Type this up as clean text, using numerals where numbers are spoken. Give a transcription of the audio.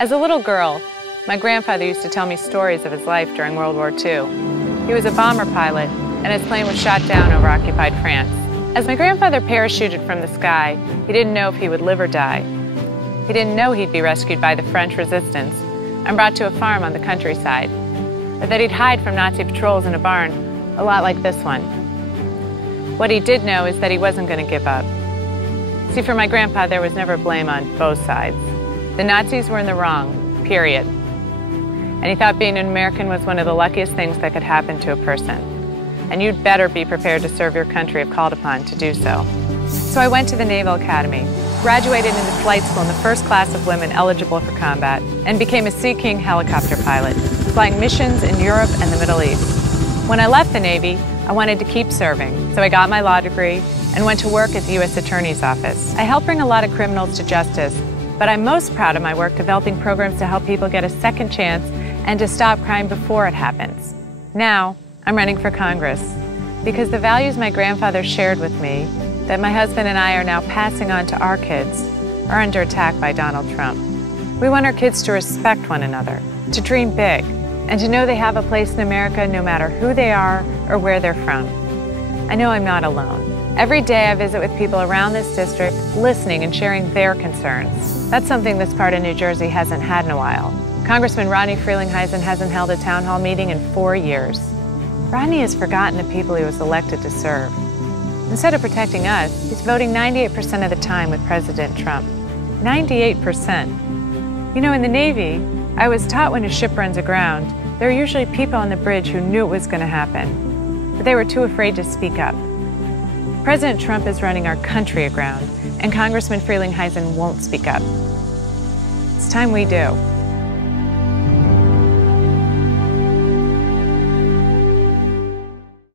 As a little girl, my grandfather used to tell me stories of his life during World War II. He was a bomber pilot, and his plane was shot down over occupied France. As my grandfather parachuted from the sky, he didn't know if he would live or die. He didn't know he'd be rescued by the French resistance and brought to a farm on the countryside, or that he'd hide from Nazi patrols in a barn, a lot like this one. What he did know is that he wasn't going to give up. See, for my grandpa, there was never blame on both sides. The Nazis were in the wrong, period. And he thought being an American was one of the luckiest things that could happen to a person. And you'd better be prepared to serve your country if called upon to do so. So I went to the Naval Academy, graduated into flight school in the first class of women eligible for combat, and became a Sea King helicopter pilot, flying missions in Europe and the Middle East. When I left the Navy, I wanted to keep serving, so I got my law degree and went to work at the U.S. Attorney's Office. I helped bring a lot of criminals to justice, but I'm most proud of my work developing programs to help people get a second chance and to stop crime before it happens. Now, I'm running for Congress because the values my grandfather shared with me, that my husband and I are now passing on to our kids, are under attack by Donald Trump. We want our kids to respect one another, to dream big, and to know they have a place in America no matter who they are or where they're from. I know I'm not alone. Every day I visit with people around this district, listening and sharing their concerns. That's something this part of New Jersey hasn't had in a while. Congressman Rodney Frelinghuysen hasn't held a town hall meeting in 4 years. Rodney has forgotten the people he was elected to serve. Instead of protecting us, he's voting 98% of the time with President Trump. 98%. You know, in the Navy, I was taught when a ship runs aground, there are usually people on the bridge who knew it was going to happen, but they were too afraid to speak up. President Trump is running our country aground, and Congressman Frelinghuysen won't speak up. It's time we do.